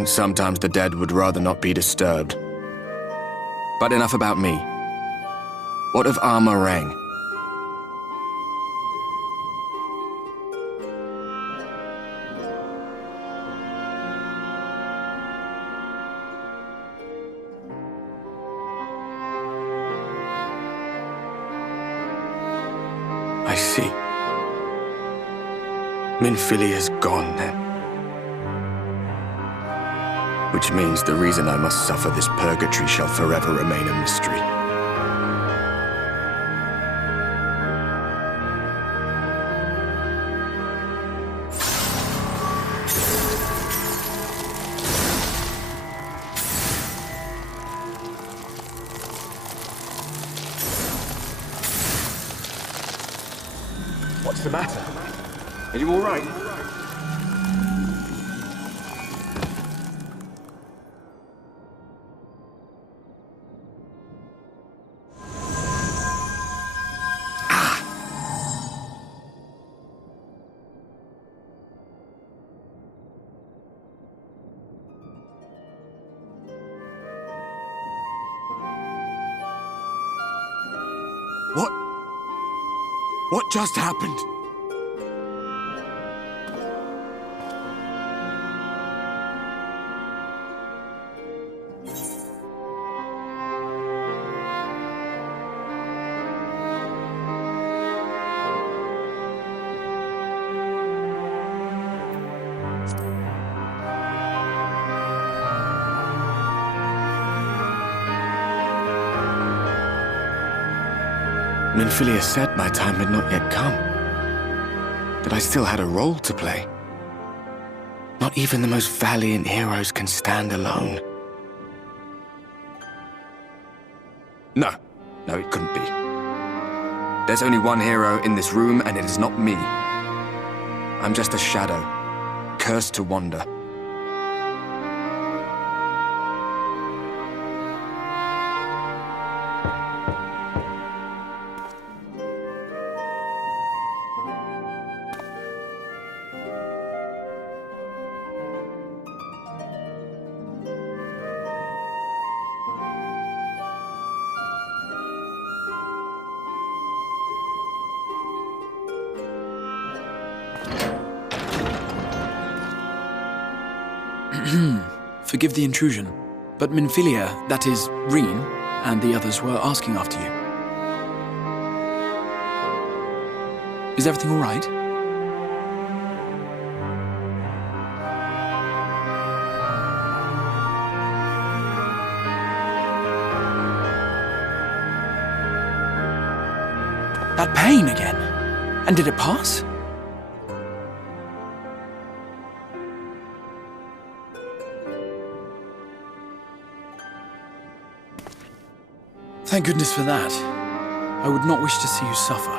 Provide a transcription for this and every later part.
And sometimes the dead would rather not be disturbed. But enough about me. What of Armorang? I see. Minfili is gone then. Which means the reason I must suffer this purgatory shall forever remain a mystery. What's the matter? Are you all right? What just happened? Minfilia said my time had not yet come. That I still had a role to play. Not even the most valiant heroes can stand alone. No, it couldn't be. There's only one hero in this room, and it is not me. I'm just a shadow, cursed to wander. Forgive the intrusion, but Minfilia, that is, Reen, and the others were asking after you. Is everything all right? That pain again? And did it pass? Thank goodness for that. I would not wish to see you suffer.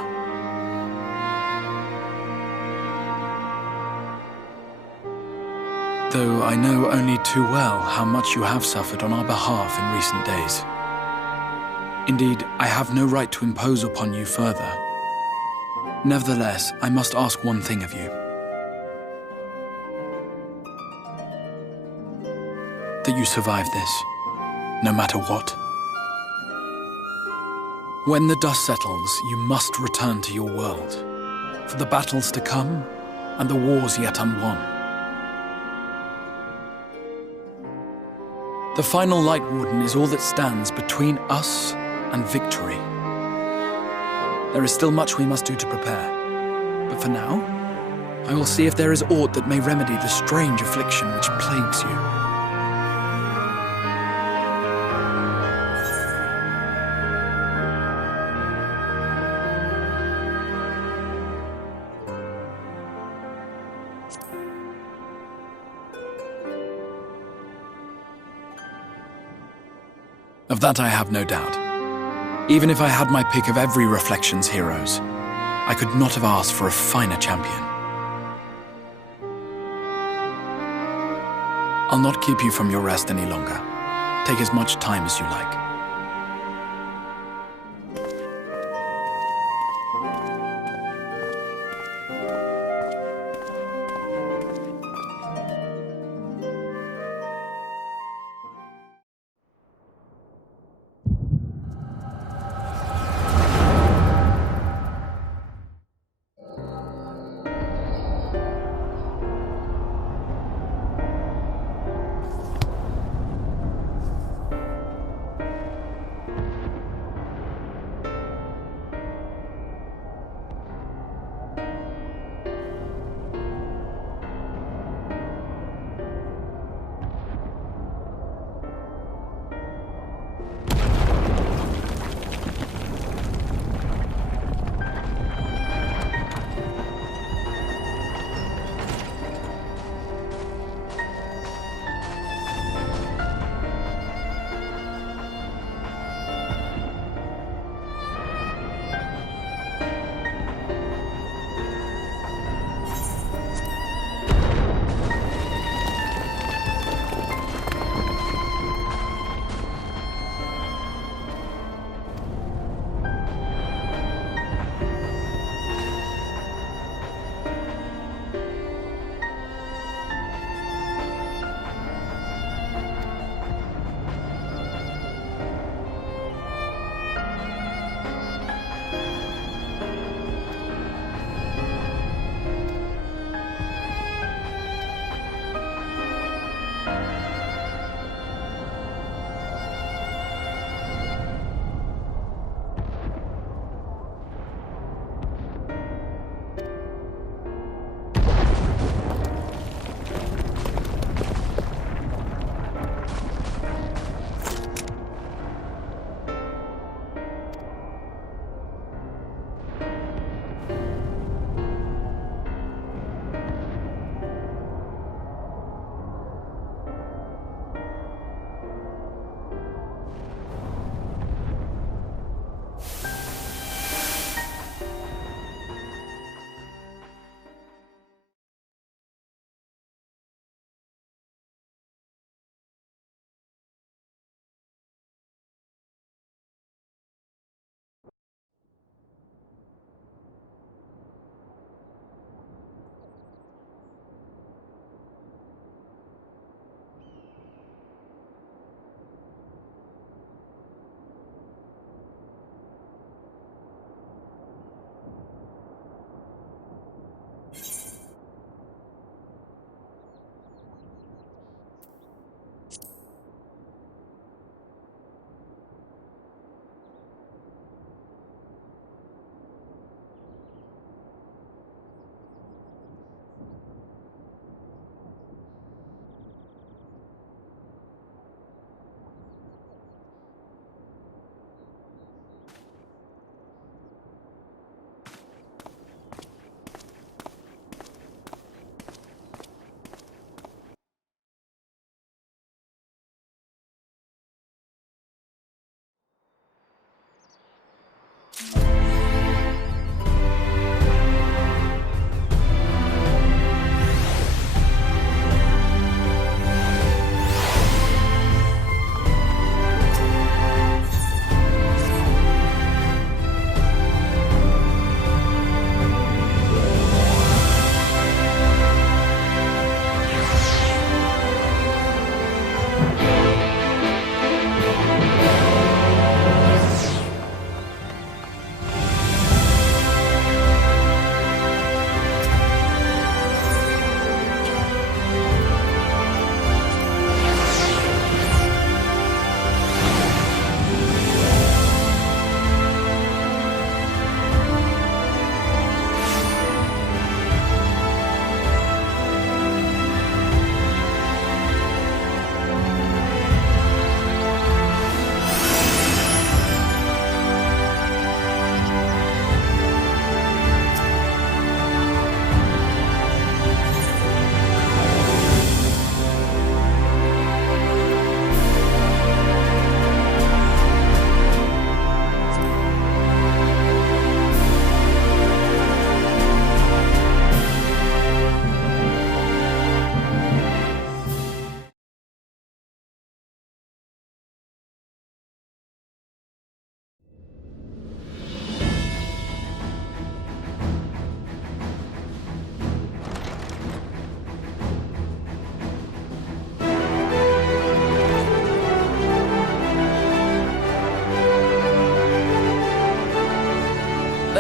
Though I know only too well how much you have suffered on our behalf in recent days. Indeed, I have no right to impose upon you further. Nevertheless, I must ask one thing of you. That you survive this, no matter what. When the dust settles, you must return to your world, for the battles to come and the wars yet unwon. The final Light Warden is all that stands between us and victory. There is still much we must do to prepare, but for now, I will see if there is aught that may remedy the strange affliction which plagues you. Of that I have no doubt. Even if I had my pick of every Reflections heroes, I could not have asked for a finer champion. I'll not keep you from your rest any longer. Take as much time as you like.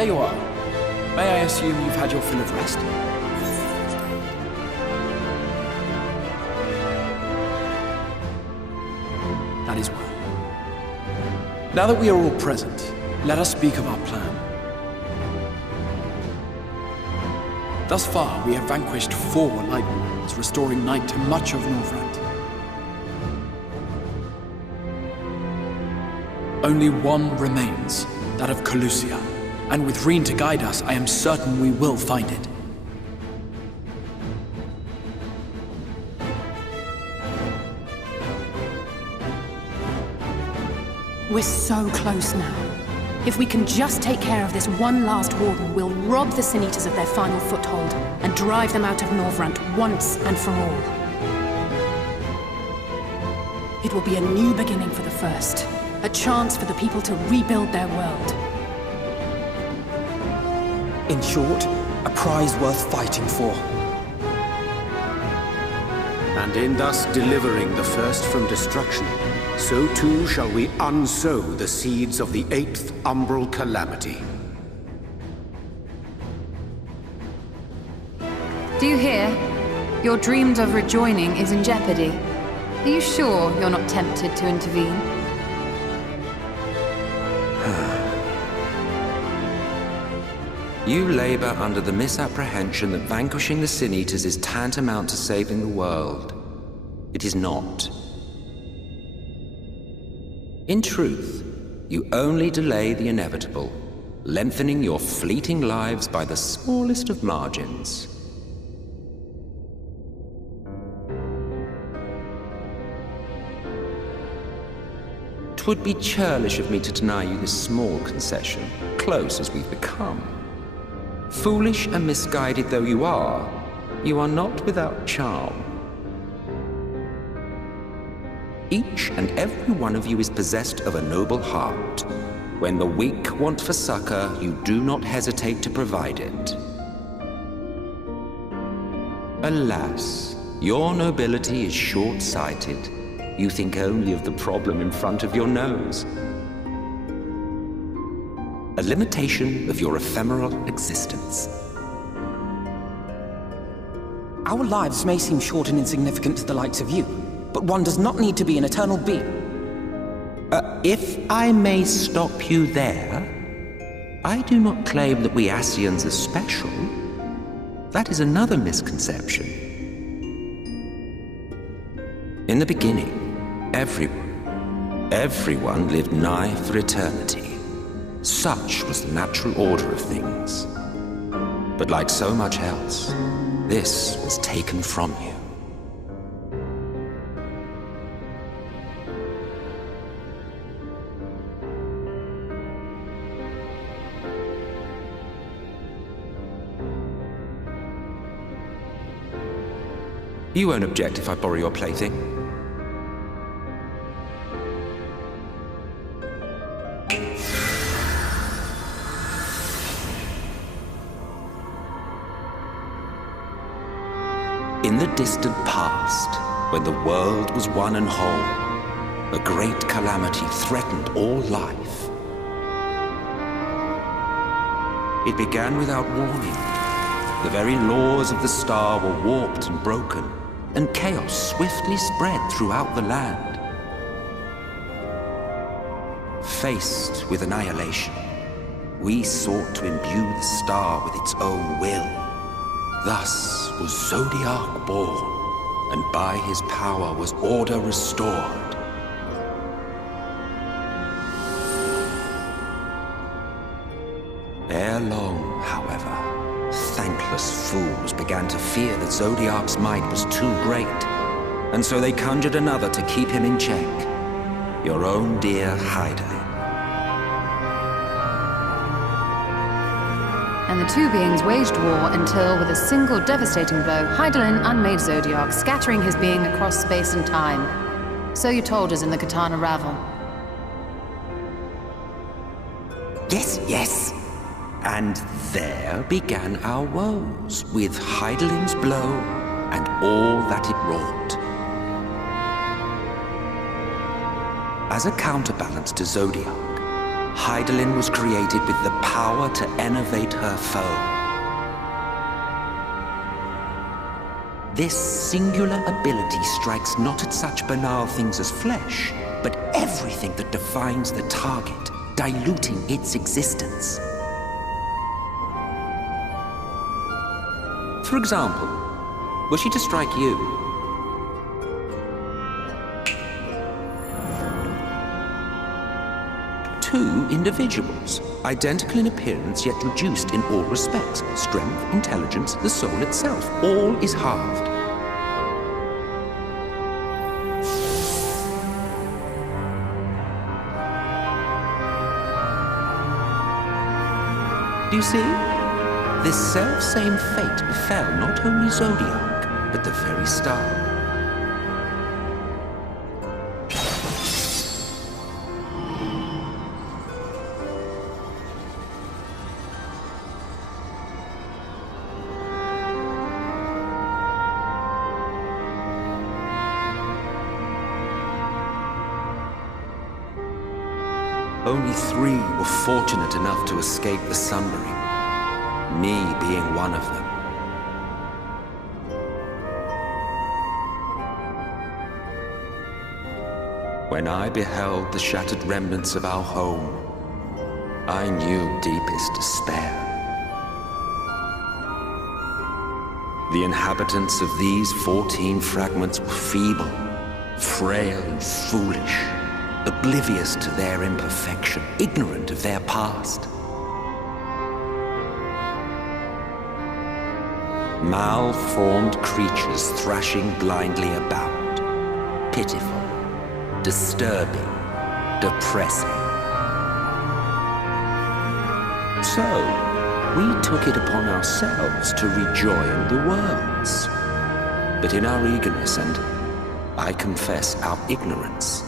there you are. May I assume you've had your fill of rest? That is well. Now that we are all present, let us speak of our plan. Thus far, we have vanquished 4 Lightnings, restoring night to much of Northrend. Only one remains, that of Calusia, and with Reen to guide us, I am certain we will find it. We're so close now. If we can just take care of this one last warden, we'll rob the Sin Eaters of their final foothold and drive them out of Northrend once and for all. It will be a new beginning for the First, a chance for the people to rebuild their world. In short, a prize worth fighting for. And in thus delivering the First from destruction, so too shall we unsow the seeds of the 8th umbral calamity. Do you hear? Your dreams of rejoining is in jeopardy. Are you sure you're not tempted to intervene? You labor under the misapprehension that vanquishing the Sin Eaters is tantamount to saving the world. It is not. In truth, you only delay the inevitable, lengthening your fleeting lives by the smallest of margins. Twould be churlish of me to deny you this small concession, close as we've become. Foolish and misguided though you are not without charm. Each and every one of you is possessed of a noble heart. When the weak want for succor, you do not hesitate to provide it. Alas, your nobility is short-sighted. You think only of the problem in front of your nose. A limitation of your ephemeral existence. Our lives may seem short and insignificant to the likes of you, but one does not need to be an eternal being. If I may stop you there, I do not claim that we Ascians are special. That is another misconception. In the beginning, everyone lived nigh for eternity. Such was the natural order of things. But like so much else, this was taken from you. You won't object if I borrow your plaything? In the distant past, when the world was one and whole, a great calamity threatened all life. It began without warning. The very laws of the star were warped and broken, and chaos swiftly spread throughout the land. Faced with annihilation, we sought to imbue the star with its own will. Thus was Zodiac born, and by his power was order restored. Ere long, however, thankless fools began to fear that Zodiac's might was too great, and so they conjured another to keep him in check. Your own dear Hydaelyn. And the two beings waged war until, with a single devastating blow, Hydaelyn unmade Zodiac, scattering his being across space and time. So you told us in the Katana Ravel. Yes. And there began our woes, with Hydaelyn's blow and all that it wrought. As a counterbalance to Zodiac, Hydaelyn was created with the power to enervate her foe. This singular ability strikes not at such banal things as flesh, but everything that defines the target, diluting its existence. For example, were she to strike you, two individuals, identical in appearance yet reduced in all respects. Strength, intelligence, the soul itself, all is halved. Do you see? This self-same fate befell not only Zodiac, but the very star. Only 3 were fortunate enough to escape the Sundering, me being one of them. When I beheld the shattered remnants of our home, I knew deepest despair. The inhabitants of these 14 fragments were feeble, frail and foolish, oblivious to their imperfection, ignorant of their past. Malformed creatures thrashing blindly about, pitiful, disturbing, depressing. So, we took it upon ourselves to rejoin the worlds. But in our eagerness and, I confess, our ignorance,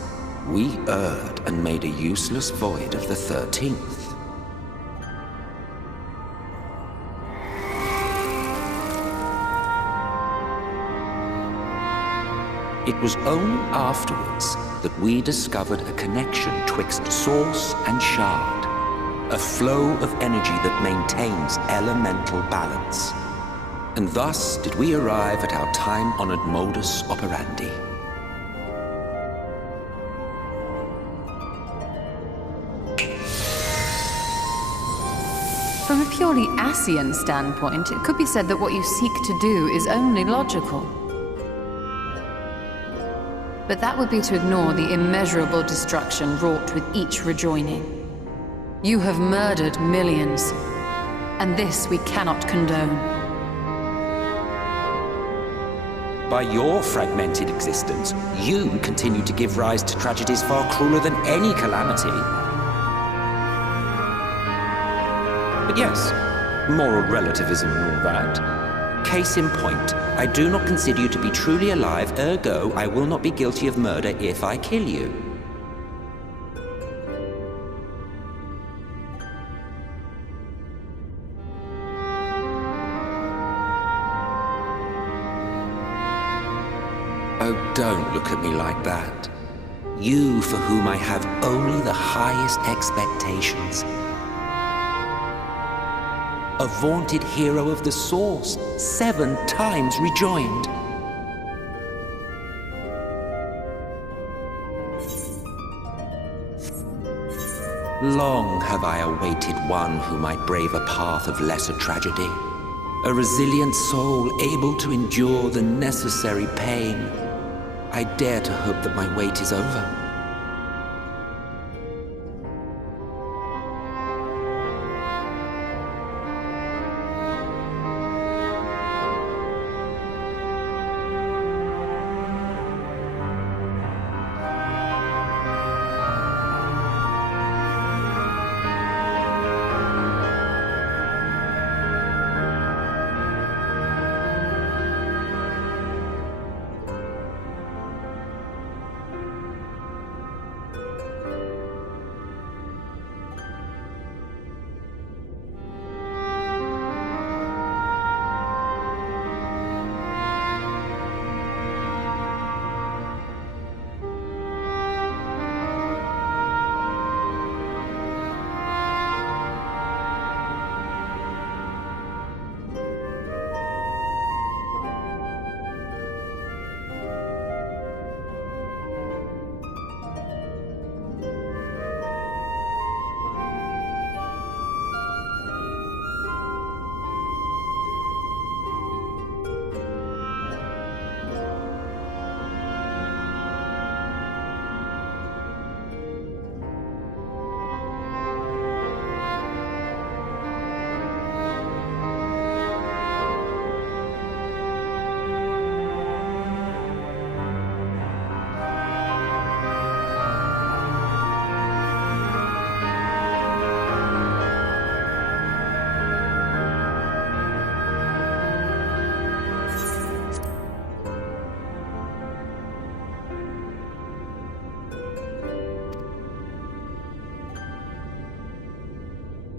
we erred and made a useless void of the 13th. It was only afterwards that we discovered a connection twixt source and shard, a flow of energy that maintains elemental balance. And thus did we arrive at our time-honored modus operandi. From a purely Ascian standpoint, it could be said that what you seek to do is only logical. But that would be to ignore the immeasurable destruction wrought with each rejoining. You have murdered millions, and this we cannot condone. By your fragmented existence, you continue to give rise to tragedies far crueler than any calamity. But yes, moral relativism and all that. Case in point, I do not consider you to be truly alive, ergo I will not be guilty of murder if I kill you. Oh, don't look at me like that. You for whom I have only the highest expectations. A vaunted hero of the Source, 7 times rejoined. Long have I awaited one who might brave a path of lesser tragedy. A resilient soul able to endure the necessary pain. I dare to hope that my wait is over.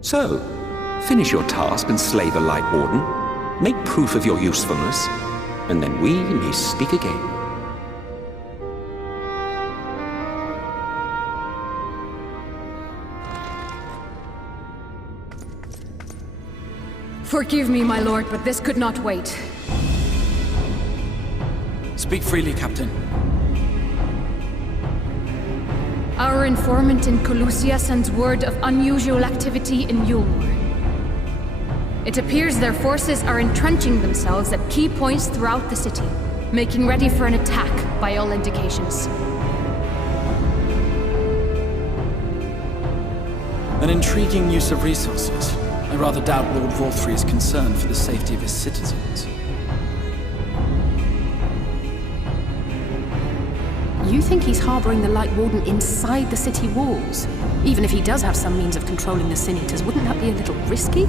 So, finish your task and slay the Light Warden. Make proof of your usefulness, and then we may speak again. Forgive me, my lord, but this could not wait. Speak freely, Captain. Our informant in Colusia sends word of unusual activity in Yulmore. It appears their forces are entrenching themselves at key points throughout the city, making ready for an attack by all indications. An intriguing use of resources. I rather doubt Lord Vorthry is concerned for the safety of his citizens. You think he's harboring the Light Warden inside the city walls? Even if he does have some means of controlling the Sin Eaters, wouldn't that be a little risky?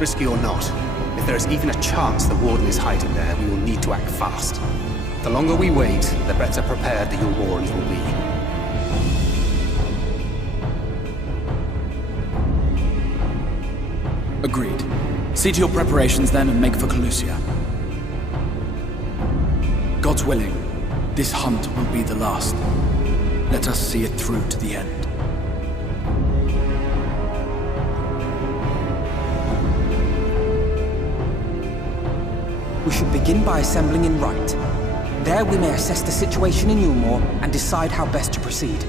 Risky or not, if there is even a chance the Warden is hiding there, we will need to act fast. The longer we wait, the better prepared the Yulmorans will be. Agreed. See to your preparations then and make for Colusia. God's willing, this hunt will be the last. Let us see it through to the end. We should begin by assembling in Right. There we may assess the situation in Yulmore and decide how best to proceed.